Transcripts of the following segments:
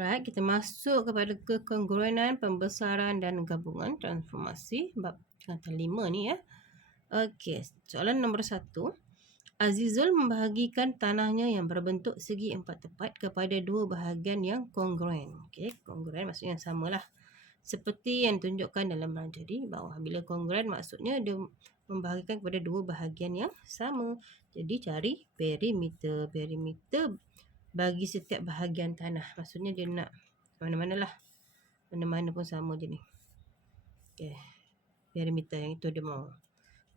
Alright, kita masuk kepada kekongruenan, pembesaran dan gabungan transformasi bab tingkatan 5 ni ya. Okey, soalan nombor 1. Azizul membahagikan tanahnya yang berbentuk segi 4 tepat kepada dua bahagian yang kongruen. Okey, kongruen maksudnya yang samalah. Seperti yang ditunjukkan dalam rancangan di bawah. Bila kongruen maksudnya dia membahagikan kepada dua bahagian yang sama. Jadi cari perimeter. Perimeter bagi setiap bahagian tanah. Maksudnya dia nak mana-mana lah. Mana-mana pun sama je ni. Okay. Perimeter yang itu dia mau.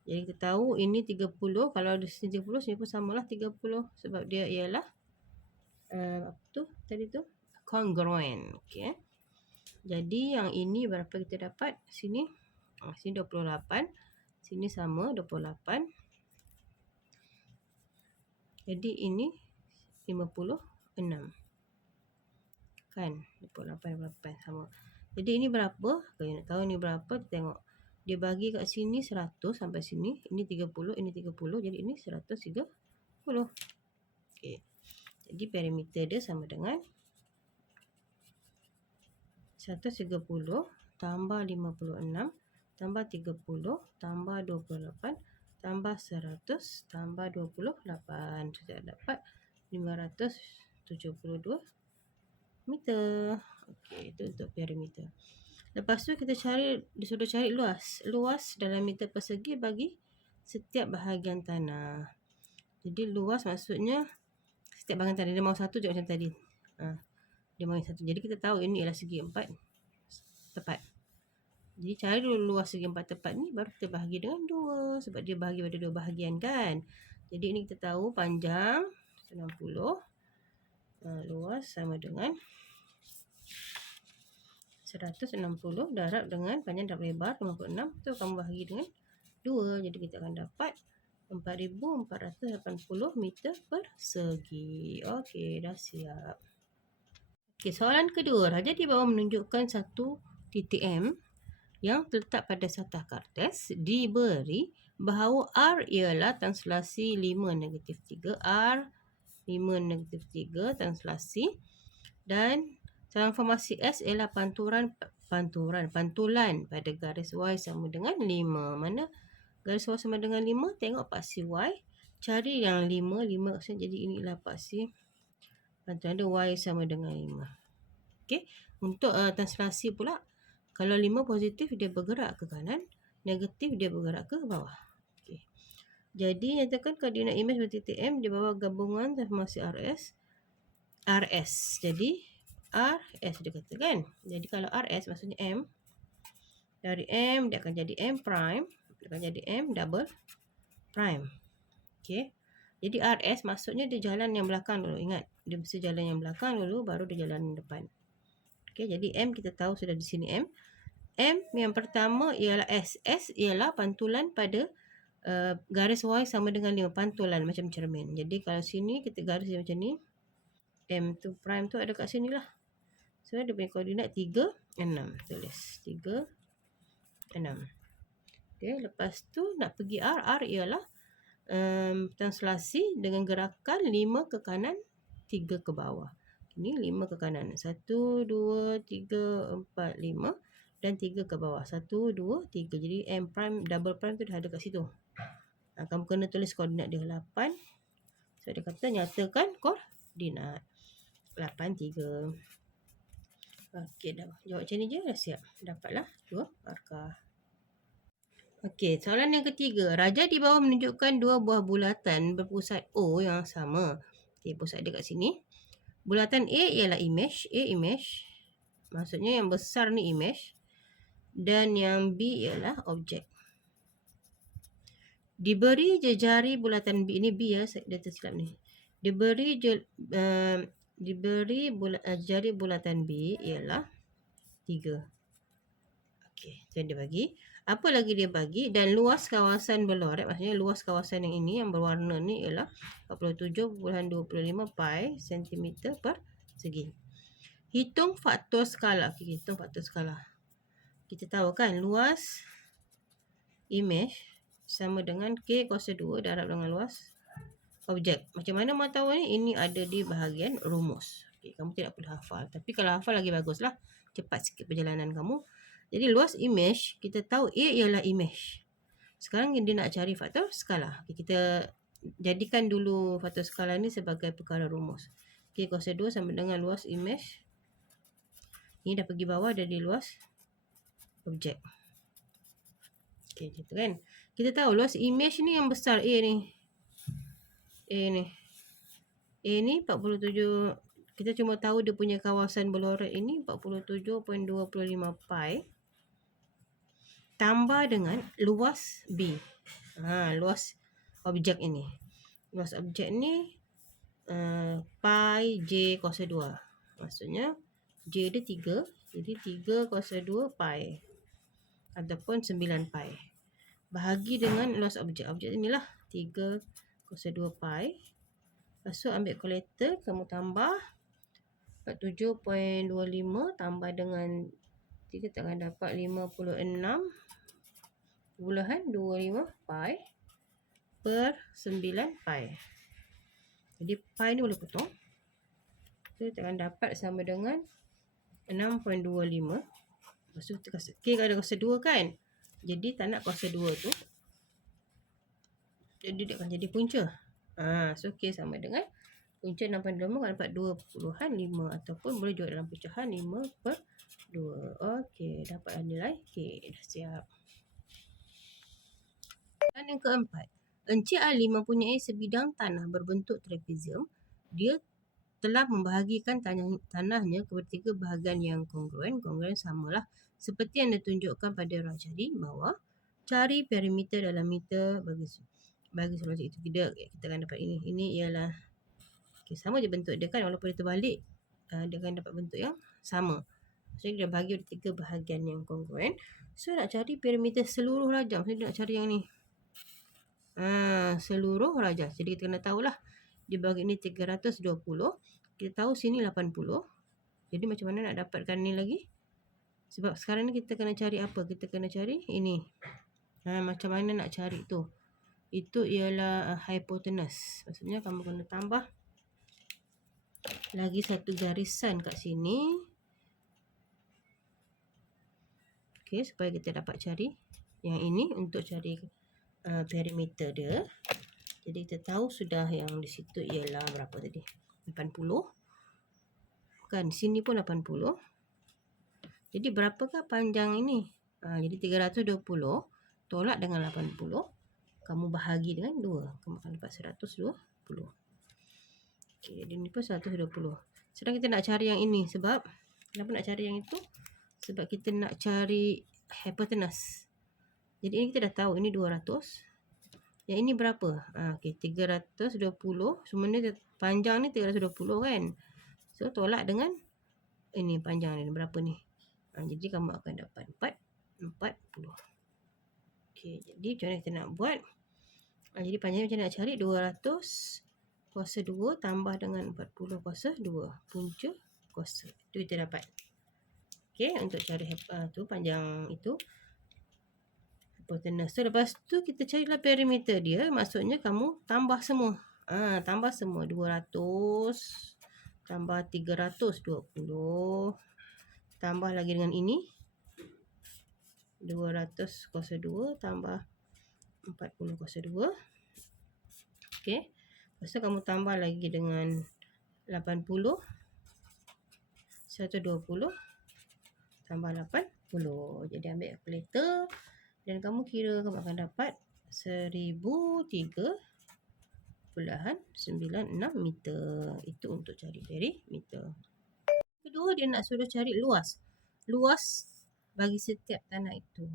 Jadi kita tahu ini 30. Kalau ada sini 30, sini pun samalah 30. Sebab dia ialah apa tu tadi tu? Congruent. Okay. Jadi yang ini berapa kita dapat? Sini. Sini 28. Sini sama 28. Jadi ini 56. Kan 28 sama. Jadi ini berapa? Kalau nak tahu ni berapa, kita tengok. Dia bagi kat sini 100 sampai sini. Ini 30, ini 30. Jadi ini 130. Okey. Jadi perimeter dia sama dengan 130 tambah 56 tambah 30 tambah 28 tambah 100 tambah 28. Sudah dapat 572 meter. Okey, itu untuk perimeter. Lepas tu kita disuruh cari luas. Luas dalam meter persegi bagi setiap bahagian tanah. Jadi luas maksudnya setiap bahagian tanah. Dia mahu satu je macam tadi. Dia mahu satu. Jadi kita tahu ini ialah segi 4 tepat. Jadi cari dulu luas segi 4 tepat ni, baru kita bahagi dengan 2. Sebab dia bahagi pada 2 bahagian kan. Jadi ini kita tahu panjang 60. Luas sama dengan 160 darab dengan panjang darab lebar 56. Tu kamu bahagi dengan 2. Jadi kita akan dapat 4,480 meter persegi. Okey, dah siap. Okey, soalan kedua. Raja di bawah menunjukkan satu titik M yang terletak pada satah kartes diberi bahawa R ialah translasi 5-3. R 5-3 translasi dan transformasi S ialah pantulan pada garis Y sama dengan 5. Mana garis Y sama dengan 5? Tengok paksi Y. Cari yang 5. 5 maksudnya jadi inilah paksi pantulan dia Y sama dengan 5. Okey. Untuk translasi pula, kalau 5 positif dia bergerak ke kanan, negatif dia bergerak ke bawah. Okey. Jadi nyatakan koordinat imej bertitik M di bawah gabungan transformasi RS. Jadi RS dia kata kan. Jadi kalau RS maksudnya M. Dari M dia akan jadi M prime. Dia akan jadi M double prime. Okey. Jadi RS maksudnya dia jalan yang belakang dulu. Ingat, dia mesti jalan yang belakang dulu baru dia jalan yang depan. Okey, jadi M kita tahu sudah di sini M. M yang pertama ialah S. S ialah pantulan pada garis Y sama dengan 5. Pantulan macam cermin. Jadi kalau sini kita garis dia macam ni. M tu prime tu ada kat sini lah. So dia punya koordinat 3, 6. Tulis 3, 6. Okay, lepas tu nak pergi R. R ialah translasi dengan gerakan 5 ke kanan, 3 ke bawah. Ini 5 ke kanan. 1, 2, 3, 4, 5. Dan 3 ke bawah. 1, 2, 3. Jadi M prime, double prime tu dah ada kat situ. Kamu kena tulis koordinat dia 8. So dia kata nyatakan koordinat 8, 3. Okey, dah jawab macam ni je, dah siap. Dapatlah 2 markah. Okey, soalan yang ketiga. Raja di bawah menunjukkan 2 buah bulatan berpusat O yang sama. Okey, pusat dia kat sini. Bulatan A ialah imej. A imej. Maksudnya yang besar ni imej. Dan yang B ialah objek. Diberi jejari bulatan B. Ini B ya, dia tersilap ni. Diberi jari bulatan B ialah 3. Okey, jadi dia bagi. Apa lagi dia bagi? Dan luas kawasan berloret, maksudnya luas kawasan yang ini, yang berwarna ni ialah 47.25 pi cm persegi. Hitung faktor skala. Okey, hitung faktor skala. Kita tahu kan luas imej sama dengan K kuasa 2 darab dengan luas objek. Macam mana mahu tahu ni? Ini ada di bahagian rumus. Okay, kamu tidak perlu hafal. Tapi kalau hafal lagi baguslah. Cepat sikit perjalanan kamu. Jadi luas imej, kita tahu A ialah imej. Sekarang dia nak cari faktor skala. Okay, kita jadikan dulu faktor skala ni sebagai perkara rumus. Okay, kuasa 2 sama dengan luas imej. Ini dah pergi bawah, dah di luas objek. Okay, gitu kan. Kita tahu luas imej ni yang besar A ni. A ni 47. Kita cuma tahu dia punya kawasan berloret ini 47.25 pi tambah dengan luas B. Luas objek ini. Luas objek ni pi J kuasa 2. Maksudnya J dia 3. Jadi 3 kuasa 2 pi. Ataupun 9 pi. Bahagi dengan luas objek. Objek inilah 3 kuasa 2 pi. Lepas tu ambil kalkulator, kamu tambah 47.25 tambah dengan 3 takkan dapat 56.25 pi per 9 pi. Jadi pi ni boleh potong. Kita takkan dapat sama dengan 6.25. Lepas tu kita kasi K ada kuasa 2 kan. Jadi tak nak kuasa 2 tu. Jadi dia akan jadi punca. So K sama dengan punca 6.25 akan dapat 2.5 ataupun boleh juga dalam pecahan 5/2. Okey, dapat nilai K. Dah siap. Dan yang keempat, Encik Ali mempunyai sebidang tanah berbentuk trapezium. Dia telah membahagikan tanahnya kepada 3 bahagian yang kongruen. Kongruen samalah seperti yang ditunjukkan pada rajah di bawah. Cari perimeter dalam meter bagi solusi itu. Kita akan dapat ini. Ini ialah sama je bentuk dia kan, walaupun dia terbalik dia akan dapat bentuk yang sama. So dia bagi ada 3 bahagian yang kongruen. So nak cari perimeter seluruh rajah. Maksudnya dia nak cari yang ni. Seluruh rajah. Jadi kita kena tahulah dia bagi ni 320. Kita tahu sini 80. Jadi macam mana nak dapatkan ni lagi? Sebab sekarang ni kita kena cari apa? Kita kena cari ini. Macam mana nak cari tu? Itu ialah hypotenuse. Maksudnya kamu kena tambah lagi satu garisan kat sini. Okey, supaya kita dapat cari yang ini untuk cari perimeter dia. Jadi kita tahu sudah yang di situ ialah berapa tadi? 80. Kan sini pun 80. Jadi berapakah panjang ini? Jadi 320 tolak dengan 80. Kamu bahagi dengan 2. Kamu akan dapat 120. Okey, jadi ni pun 120. Sedang kita nak cari yang ini. Sebab, kenapa nak cari yang itu? Sebab kita nak cari hypotenuse. Jadi ini kita dah tahu. Ini 200. Yang ini berapa? Okey, 320. Sebenarnya panjang ni 320 kan? So, tolak dengan ini panjang ni. Berapa ni? Jadi kamu akan dapat 40. Okey, jadi macam mana kita nak buat? Jadi panjangnya macam mana nak cari? 200 kuasa 2 tambah dengan 40 kuasa 2. Punca kuasa. Itu kita dapat. Okey, untuk cari tu panjang itu. Hypotenuse. So, lepas tu kita carilah perimeter dia. Maksudnya kamu tambah semua. Tambah semua. 200 tambah 320. Tambah lagi dengan ini. 200 kuasa 2 tambah 40 kuasa 2. Okey. Lepas tu kamu tambah lagi dengan 80. 120 tambah 80. Jadi ambil kalkulator dan kamu kira kamu akan dapat 1003.96 meter. Itu untuk cari perimeter. Kedua, dia nak suruh cari luas. Luas bagi setiap tanah itu.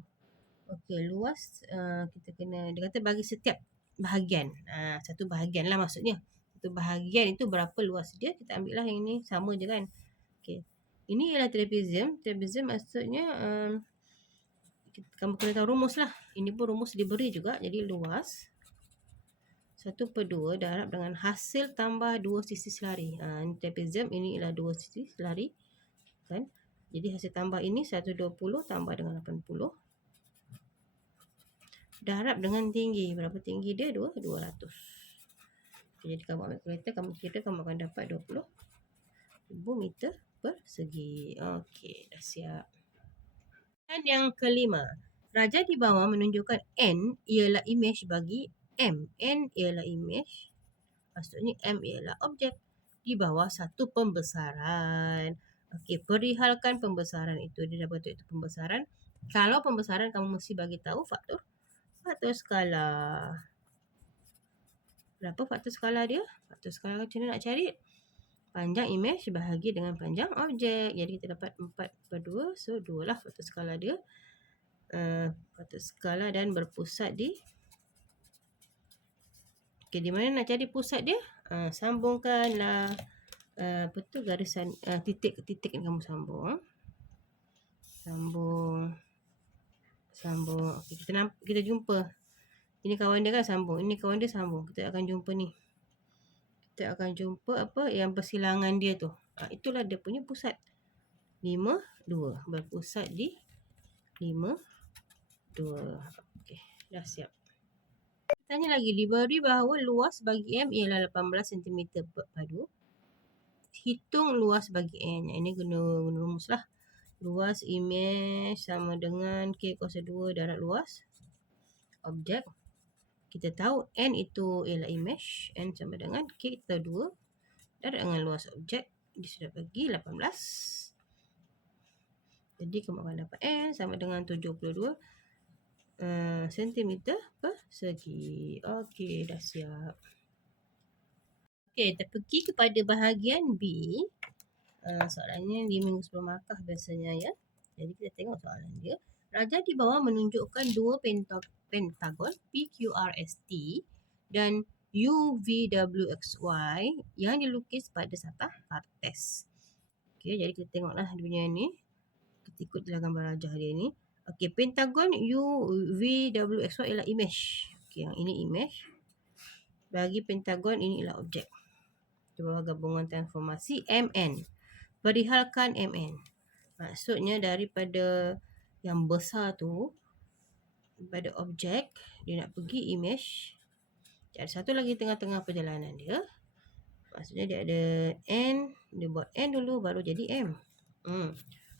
Okey, luas kita kena, dia kata bagi setiap bahagian. Satu bahagian lah maksudnya. Satu bahagian itu berapa luas dia. Kita ambil lah yang ni. Sama je kan. Okey. Ini ialah trapezium. Trapezium maksudnya kamu kena tahu rumus lah. Ini pun rumus diberi juga. Jadi luas 1/2 darab dengan hasil tambah 2 sisi selari. Ini trapezium. Ini ialah 2 sisi selari. Kan. Jadi hasil tambah ini 120 tambah dengan 80. Darab dengan tinggi. Berapa tinggi dia? 200. Jadi kamu ambil kalkulator, kamu kira kamu akan dapat 1000 meter persegi. Okey, dah siap. Dan yang kelima, raja di bawah menunjukkan N ialah imej bagi M. N ialah imej, maksudnya M ialah objek di bawah satu pembesaran. Okey, perihalkan pembesaran itu. Dia dah betul itu pembesaran. Kalau pembesaran kamu mesti bagi tahu faktor skala. Berapa faktor skala dia? Faktor skala macam mana nak cari? Panjang imej bahagi dengan panjang objek. Jadi kita dapat 4/2. So 2 lah faktor skala dia. Faktor skala dan berpusat di di mana nak cari pusat dia? Sambungkanlah garisan titik ke titik yang kamu sambung. Sambung. Okey, kita jumpa. Ini kawan dia kan sambung. Ini kawan dia sambung. Kita akan jumpa ni. Kita akan jumpa apa yang persilangan dia tu. Itulah dia punya pusat. 5, 2. Berpusat di 5, 2. Okey, dah siap. Tanya lagi, diberi bahawa luas bagi M ialah 18 cm padu. Hitung luas bagi N. Ini guna rumus lah. Luas imej sama dengan K kuasa 2 darab luas objek. Kita tahu N itu ialah imej. N sama dengan K kita 2 darab dengan luas objek. Dia sudah bagi 18. Jadi kamu akan dapat N sama dengan 72 cm persegi. Okey, dah siap. Okey, kita pergi kepada bahagian B. Soalannya 5 10 markah biasanya ya. Jadi kita tengok soalan dia. Raja di bawah menunjukkan dua pentagon PQRST dan UVWXY yang dilukis pada satah kartes. Okey, jadi kita tengoklah dunia ni. Kita ikut dalam gambar rajah dia ni. Okey, pentagon UVWXY ialah imej. Okey, yang ini imej. Bagi pentagon ini ialah objek. Di bawah gabungan transformasi MN. Perihalkan MN. Maksudnya daripada yang besar tu, pada objek, dia nak pergi imej. Ada satu lagi tengah-tengah perjalanan dia. Maksudnya dia ada N. Dia buat N dulu baru jadi M.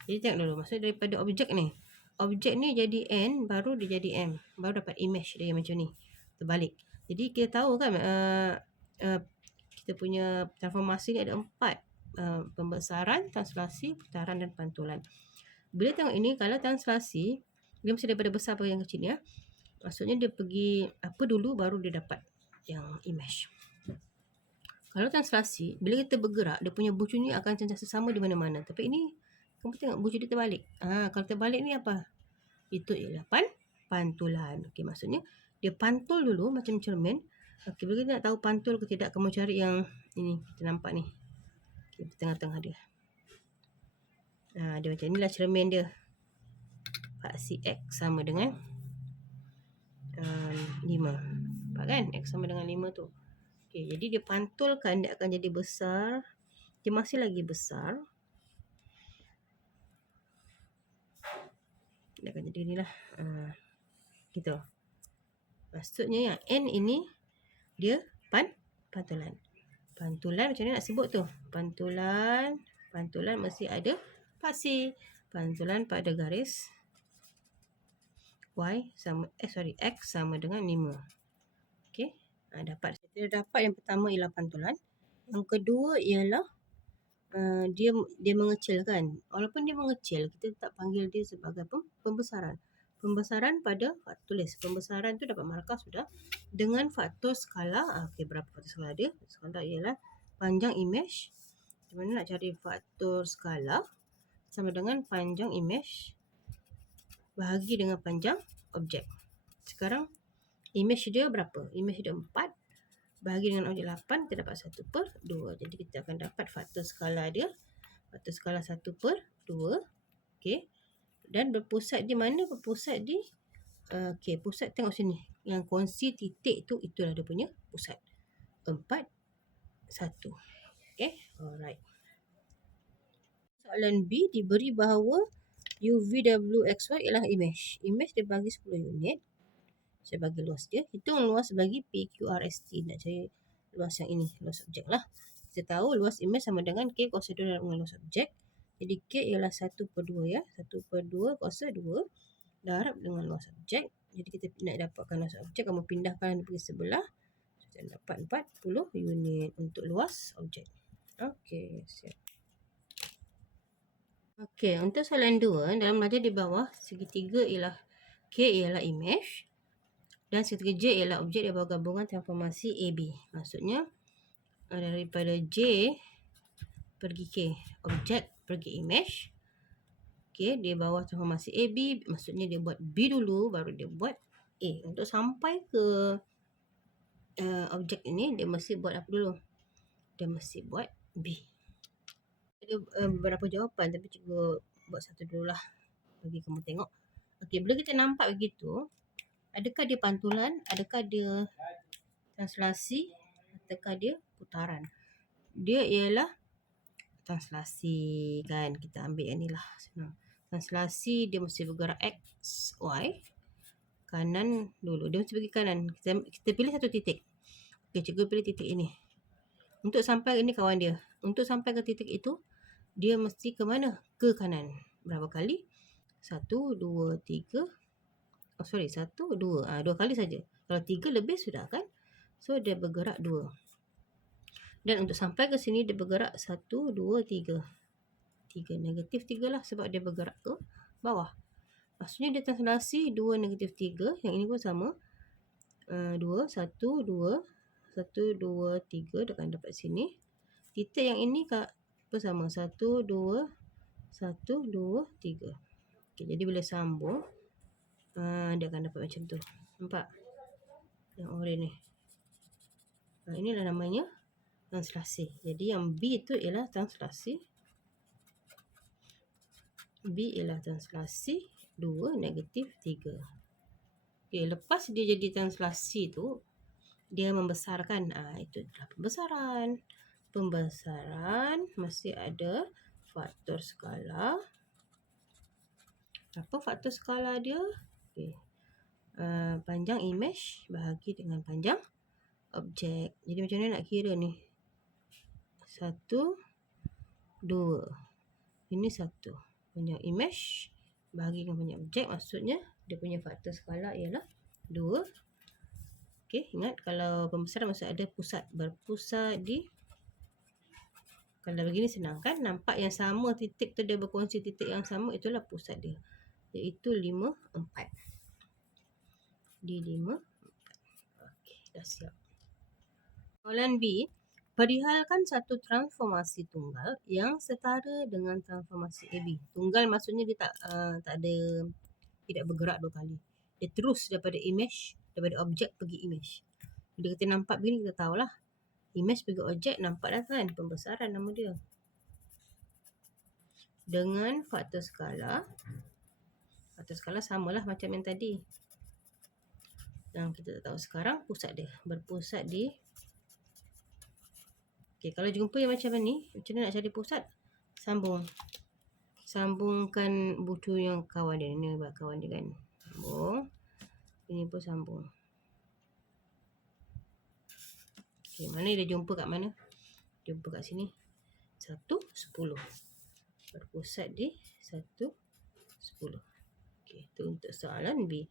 Jadi tengok dulu. Maksudnya daripada objek ni. Objek ni jadi N baru dia jadi M. Baru dapat imej dia macam ni. Terbalik. Jadi kita tahu kan kita punya transformasi ni ada 4. Pembesaran, translasi, putaran dan pantulan. Bila tengok ini, kalau translasi, dia mesti daripada besar ke yang kecil ya. Maksudnya dia pergi apa dulu baru dia dapat yang imej. Kalau translasi, bila kita bergerak, dia punya bucu ni akan sentiasa sama di mana-mana. Tapi ini, kamu tengok bucu dia terbalik. Kalau terbalik ni apa? Itu ialah pantulan. Okey, maksudnya dia pantul dulu macam cermin. Okey, bila kita nak tahu pantul ke tidak, kamu cari yang ini. Kita nampak ni. Okey, tengah-tengah dia. Dia macam inilah cermin dia. Paksi X sama dengan 5. Nampak kan? X sama dengan 5 tu. Okey, jadi dia pantulkan, dia akan jadi besar. Dia masih lagi besar. Dia akan jadi inilah. Gitu. Maksudnya yang N ini, dia pantulan. Pantulan macam mana nak sebut tu? Pantulan mesti ada paksi. Pantulan pada garis X sama dengan 5. Okey. Dapat. Kita dapat yang pertama ialah pantulan. Yang kedua ialah dia mengecilkan. Walaupun dia mengecil, kita tetap panggil dia sebagai pembesaran. Pembesaran pada tulis. Pembesaran tu dapat markah sudah dengan faktor skala. Okey, berapa faktor skala dia? Skala ialah panjang imej. Di mana nak cari faktor skala sama dengan panjang imej bahagi dengan panjang objek. Sekarang imej dia berapa? Imej dia 4 bahagi dengan objek 8, kita dapat 1/2. Jadi kita akan dapat faktor skala dia. Faktor skala 1/2. Okey. Dan berpusat di mana? Berpusat di okey, pusat tengok sini. Yang kongsi titik tu, itulah dia punya pusat. 4, 1. Okey. Alright. Soalan B, diberi bahawa UVWXY ialah imej. Imej dia bagi 10 unit. Saya bagi luas dia. Hitung luas bagi PQRST. Nak cari luas yang ini. Luas objek lah. Kita kita tahu luas imej sama dengan K kuasa 2 darab dengan luas objek. Jadi K ialah 1/2 ya. 1/2 kuasa 2 darab dengan luas objek. Jadi kita nak dapatkan luas objek, kamu pindahkan pergi sebelah. Kita dapat 40 unit untuk luas objek. Okey, siap. Okey, untuk soalan 2, dalam belajar di bawah, segitiga ialah K ialah imej dan segitiga J ialah objek di bawah gabungan transformasi AB. Maksudnya daripada J pergi K, objek pergi imej. Okey, di bawah transformasi AB, maksudnya dia buat B dulu baru dia buat A. Untuk sampai ke objek ini, dia mesti buat apa dulu? Dia mesti buat B. Ada beberapa jawapan, tapi cikgu buat satu dulu lah bagi kamu tengok. Okey, bila kita nampak begitu, adakah dia pantulan, adakah dia translasi, adakah dia putaran? Dia ialah translasi kan. Kita ambil yang ni lah, senang. Translasi dia mesti bergerak X, Y. Kanan dulu, dia mesti pergi kanan. Kita pilih satu titik. Okey, cikgu pilih titik ini. Untuk sampai ini kawan dia. Untuk sampai ke titik itu, dia mesti ke mana? Ke kanan. Berapa kali? 1, 2, 3. Oh sorry, 1, 2. 2 kali saja. Kalau 3 lebih sudah kan? So dia bergerak 2. Dan untuk sampai ke sini dia bergerak 1, 2, 3. 3 negatif 3 lah sebab dia bergerak ke bawah. Maksudnya dia translasi 2 negatif 3. Yang ini pun sama. 2, 1, 2. 1, 2, 3. Dia akan dapat sini. Titik yang ini sama. 1, 2, 1, 2, 3. Okay, jadi bila sambung, dia akan dapat macam tu. Nampak? Yang oranye ni. Inilah namanya translasi. Jadi yang B itu ialah translasi. B ialah translasi 2 negatif 3. Okay, lepas dia jadi translasi tu, dia membesarkan. Itu adalah pembesaran. Pembesaran masih ada faktor skala. Apa faktor skala dia? Okay. Panjang imej bahagi dengan panjang objek. Jadi macam mana nak kira ni? 1, 2. Ini 1. Panjang imej bahagi dengan panjang objek. Maksudnya dia punya faktor skala ialah 2. Okey, ingat kalau pembesaran masih ada pusat. Berpusat di, kalau begini senang kan? Nampak yang sama titik tu, dia berkongsi titik yang sama, itulah pusat dia. Iaitu 5, 4. Di 5, 4. Okey, dah siap. Soalan B, perihalkan satu transformasi tunggal yang setara dengan transformasi AB. Tunggal maksudnya dia tak ada, tidak bergerak 2 kali. Dia terus daripada imej, daripada objek pergi imej. Bila kita nampak begini, kita tahulah imej pergi objek, nampak dah kan? Pembesaran nama dia. Dengan faktor skala. Faktor skala samalah macam yang tadi. Yang kita tak tahu sekarang pusat dia. Berpusat di. Okey, kalau jumpa yang macam ni, macam mana nak cari pusat? Sambung. Sambungkan bucu yang kawan dia. Ini buat kawan dia kan. Sambung. Ini pun sambung. Okey, mana dia jumpa kat mana? Jumpa kat sini. 1, 10. Berpusat di 1, 10. Okey, itu untuk soalan B.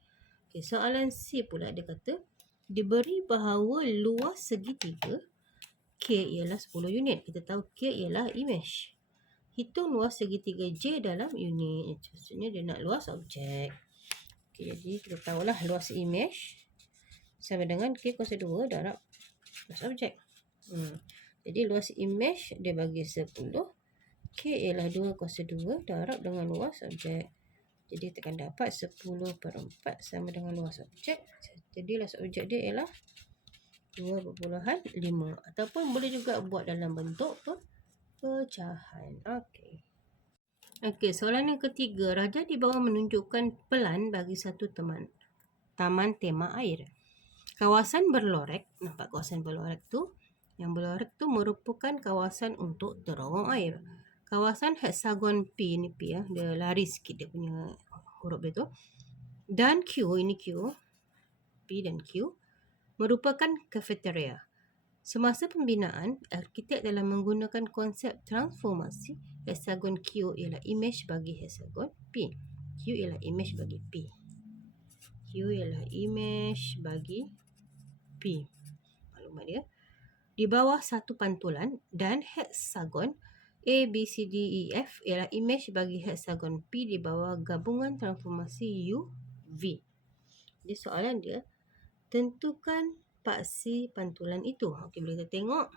Okey, soalan C pula dia kata, diberi bahawa luas segitiga K ialah 10 unit. Kita tahu K ialah imej. Hitung luas segitiga J dalam unit. Maksudnya dia nak luas objek. Okay, jadi kita tahulah luas imej sama dengan K kuasa 2 darab luas objek. Jadi luas imej dia bagi 10. K ialah 2 kuasa 2 darab dengan luas objek. Jadi kita akan dapat 10/4 sama dengan luas objek. Jadi luas objek dia ialah 2.5. Ataupun boleh juga buat dalam bentuk pecahan. Okey. Okey, soalan yang ketiga. Raja di bawah menunjukkan pelan bagi satu taman tema air. Kawasan berlorek. Nampak kawasan berlorek tu? Yang berlorek tu merupakan kawasan untuk terowong air. Kawasan heksagon P, ni P ya. Dia lari sikit dia punya huruf dia tu. Dan Q, ini Q. P dan Q. Merupakan kafeteria. Semasa pembinaan, arkitek dalam menggunakan konsep transformasi heksagon Q ialah imej bagi heksagon P. Q ialah imej bagi P. Q ialah imej bagi P. Maklumat dia. Di bawah satu pantulan dan heksagon A, B, C, D, E, F ialah imej bagi heksagon P di bawah gabungan transformasi U, V. Jadi soalan dia, tentukan paksi pantulan itu. Okey, boleh kita tengok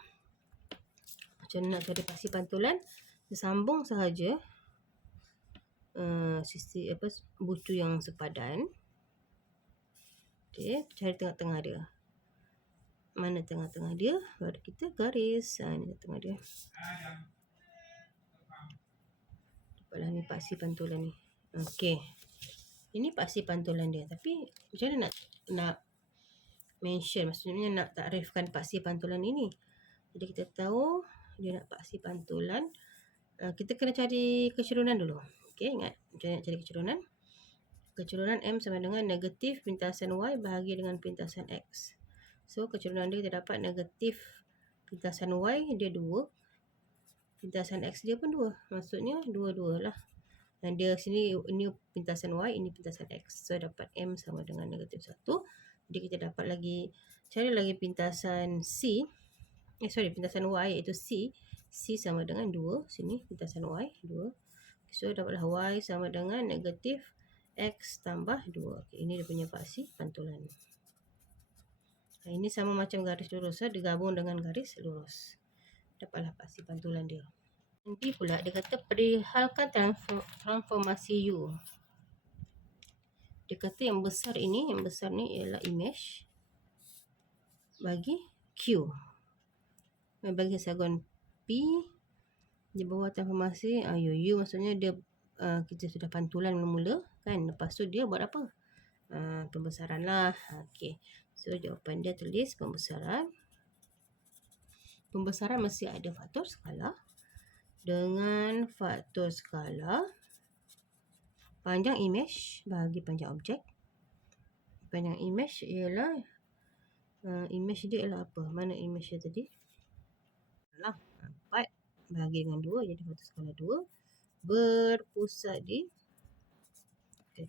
macam mana nak cari paksi pantulan. Kita sambung sahaja bucu yang sepadan. Okey, cari tengah-tengah dia. Mana tengah-tengah dia? Baru kita garis. Ini tengah dia. Dapatlah ni paksi pantulan ni. Okey. Ini paksi pantulan dia. Tapi macam mana nak mention, maksudnya nak takrifkan paksi pantulan ini. Jadi kita tahu dia nak paksi pantulan. Kita kena cari kecerunan dulu. Okey, ingat macam nak cari kecerunan. Kecerunan M sama dengan negatif pintasan Y bahagi dengan pintasan X. So kecerunan dia kita dapat negatif pintasan Y dia 2. Pintasan X dia pun 2. Maksudnya 2 lah. Dan dia sini ini pintasan Y, ini pintasan X. So dapat M sama dengan negatif 1. Jadi kita dapat lagi, cari lagi pintasan C. Pintasan Y iaitu C. C sama dengan 2. Sini pintasan Y 2. So dapatlah Y sama dengan negatif X tambah 2. Okay, ini dia punya paksi pantulan. Ini sama macam garis lurus. Digabung dengan garis lurus. Dapatlah paksi pantulan dia. Nanti pula dia kata perihalkan transformasi U. Dia kata yang besar ni ialah imej bagi Q. Bagi heksagon P di bawah transformasi U maksudnya dia kita sudah pantulan mula-mula kan. Lepas tu dia buat apa? Pembesaran lah. Okey. So jawapan dia tulis pembesaran. Pembesaran mesti ada faktor skala. Dengan faktor skala panjang imej bahagi panjang objek. Panjang imej ialah imej dia ialah apa? Mana imej dia tadi? 4 bahagi dengan 2, jadi faktor skala 2 berpusat di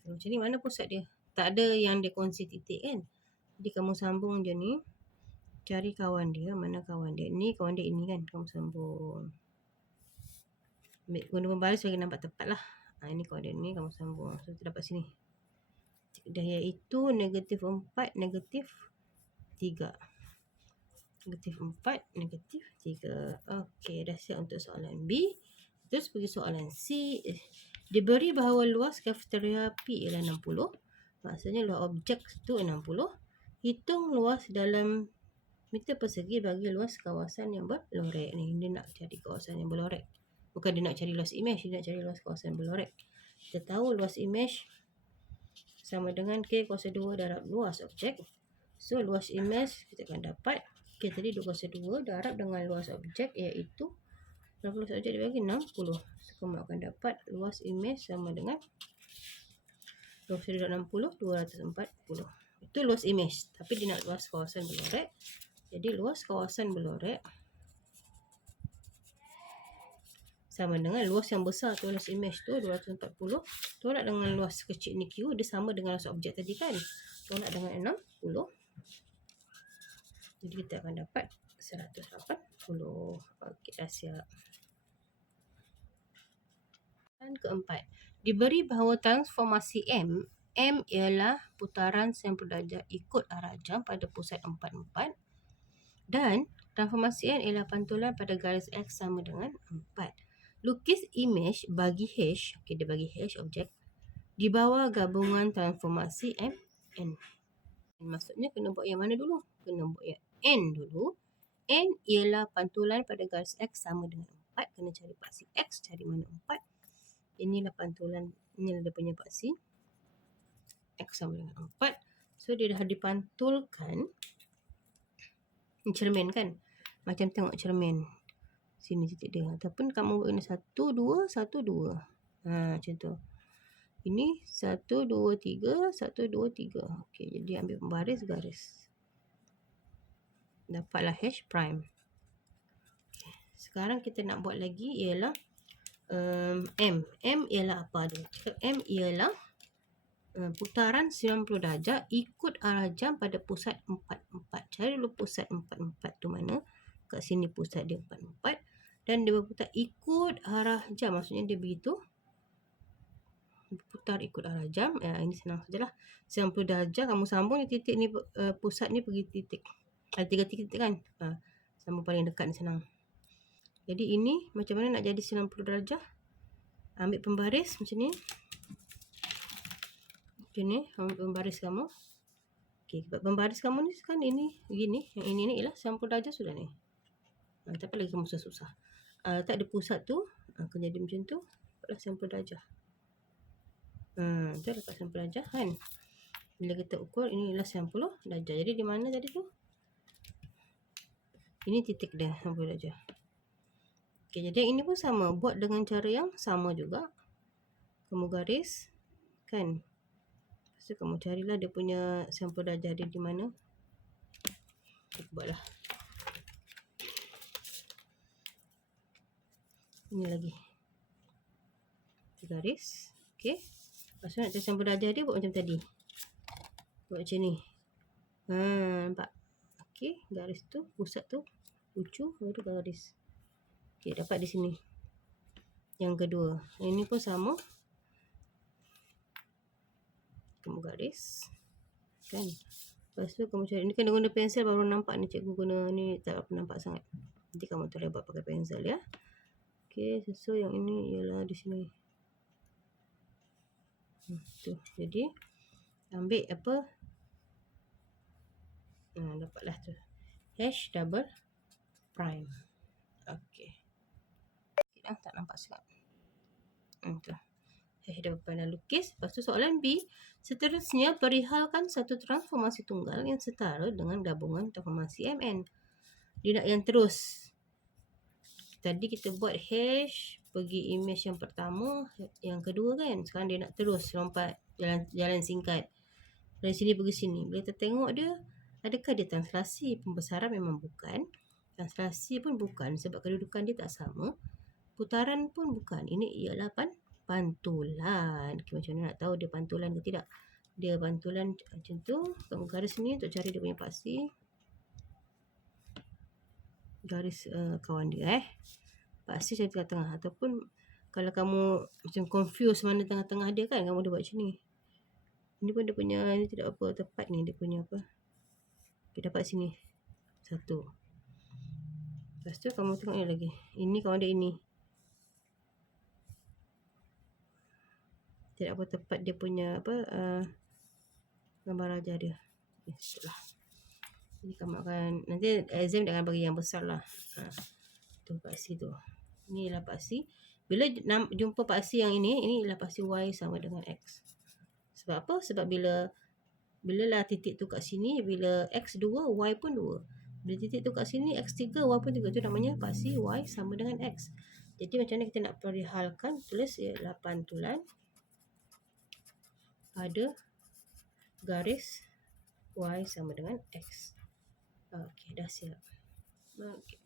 macam ni. Mana pusat dia? Tak ada yang dia kongsi titik kan. Jadi kamu sambung je ni. Cari kawan dia. Mana kawan dia? Ni kawan dia ini kan. Kamu sambung. Guna membaris bagi nampak tepat lah. Ini kawan dia ni. Kamu sambung. So kita dapat sini. Iaitu negatif 4, negatif 3. Negatif 4, negatif 3. Okey, dah siap untuk soalan B. Terus pergi soalan C. Diberi bahawa luas kafeteria P ialah 60. Maksudnya luas objek tu 60. Hitung luas dalam meter persegi bagi luas kawasan yang berlorek. Ni dia nak cari kawasan yang berlorek. Bukan dia nak cari luas imej, dia nak cari luas kawasan berlorek. Kita tahu luas imej sama dengan K kuasa 2 darab luas objek. So luas imej kita akan dapat K tadi 2 kuasa 2 darab dengan luas objek iaitu berapa luas objek dibagi 60. So kamu akan dapat luas imej sama dengan 60 240. Itu luas imej. Tapi dia nak luas kawasan berlorek. Jadi luas kawasan berlorek sama dengan luas yang besar tu, luas imej tu 240 tolak dengan luas kecil ni Q, dia sama dengan luas objek tadi kan. Tolak dengan 60. Jadi kita akan dapat 180. Okey, dah siap. Dan keempat, diberi bahawa transformasi M ialah putaran 90 darjah ikut arah jam pada pusat 4 dan transformasi N ialah pantulan pada garis X sama dengan 4. Lukis imej bagi H, okey dia bagi H objek di bawah gabungan transformasi M N. Maksudnya kena buat yang mana dulu? Kena buat yang N dulu. N ialah pantulan pada garis X sama dengan 4. Kena cari paksi X, cari mana 4. Inilah pantulan, inilah dia punya paksi X sama dengan 4. So dia dah dipantulkan. Ini cermin kan? Macam tengok cermin. Sini titik dia. Ataupun kamu buat ini 1, 2, 1, 2. Macam tu. Ini 1, 2, 3, 1, 2, 3. Okey, jadi ambil pembaris garis. Dapatlah H prime. Sekarang kita nak buat lagi ialah M. M ialah apa dia? M ialah putaran 90 darjah ikut arah jam pada pusat 44. Cari dulu pusat 44 tu mana. Kat sini pusat dia 44. Dan dia berputar ikut arah jam. Maksudnya dia begitu. Putar ikut arah jam. Ini senang sajalah. 90 darjah kamu sambung ni titik ni, pusat ni pergi titik. Ada 3 titik kan? Sambung paling dekat ni senang. Jadi ini macam mana nak jadi 90 darjah? Ambil pembaris macam ni. Macam ni, ambil pembaris kamu. Okey, pembaris kamu ni kan ini begini. Yang ini ni ialah 90 darjah sudah ni. Tak apa lagi kamu susah-susah. Letak di pusat tu, akan jadi macam tu. Dapatlah 90 darjah. Tu dapat 90 darjah kan. Bila kita ukur, ini ialah 90 darjah. Jadi di mana tadi tu? Ini titik dia, 90 darjah. Okey, jadi ini pun sama. Buat dengan cara yang sama juga. Kamu garis. Kan? Lepas tu kamu carilah dia punya 90 darjah dia di mana. Kita buatlah. Ini lagi. Kita garis. Okey. Lepas tu nak cari 90 darjah dia buat macam tadi. Buat macam ni. Nampak? Okey. Garis tu. Pusat tu. Lucu. Baru garis. Okey. Dapat di sini. Yang kedua. Ini pun sama. Kamu garis. Kan? Lepas tu kamu cari. Ini kena guna pensel baru nampak ni. Cikgu guna ni tak apa nampak sangat. Nanti kamu try buat pakai pensel ya. Okey. So yang ini ialah di sini. Tu. Jadi ambil apa? Dapatlah tu. H double prime. Okey. Tak nampak sangat. Tu. H double prime dah lukis. Lepas tu soalan B. Seterusnya perihalkan satu transformasi tunggal yang setara dengan gabungan transformasi MN. Dia nak yang terus. Tadi kita buat H pergi image yang pertama, yang kedua kan. Sekarang dia nak terus lompat jalan singkat. Dari sini pergi sini. Bila kita tengok dia, adakah dia translasi? Pembesaran memang bukan. Translasi pun bukan sebab kedudukan dia tak sama. Putaran pun bukan. Ini ialah pantulan. Okay, macam mana nak tahu dia pantulan ke tidak? Dia pantulan macam tu. Kamu garis ni untuk cari dia punya paksi. Garis kawan dia paksi cari tengah-tengah. Ataupun kalau kamu macam confuse mana tengah-tengah dia kan, kamu dia buat macam ni. Ini pun dia punya, ini tidak apa tepat ni dia punya apa. Kita dapat sini. Satu. Lepas tu kamu tengok ni lagi. Ini kawan dia ini. Tidak apa tepat dia punya apa gambar raja dia. Itulah. Jadi kamu akan nanti exam dia akan bagi yang besar lah. Tu paksi tu. Ini ialah paksi. Bila jumpa paksi yang ini ialah paksi Y sama dengan X. Sebab apa? Sebab bila lah titik tu kat sini, bila X 2, Y pun 2. Bila titik tu kat sini, X 3, Y pun 3. Itu namanya paksi Y sama dengan X. Jadi macam mana kita nak perihalkan? Tulis ialah pantulan pada garis Y sama dengan X. Okey, dah siap. Okey.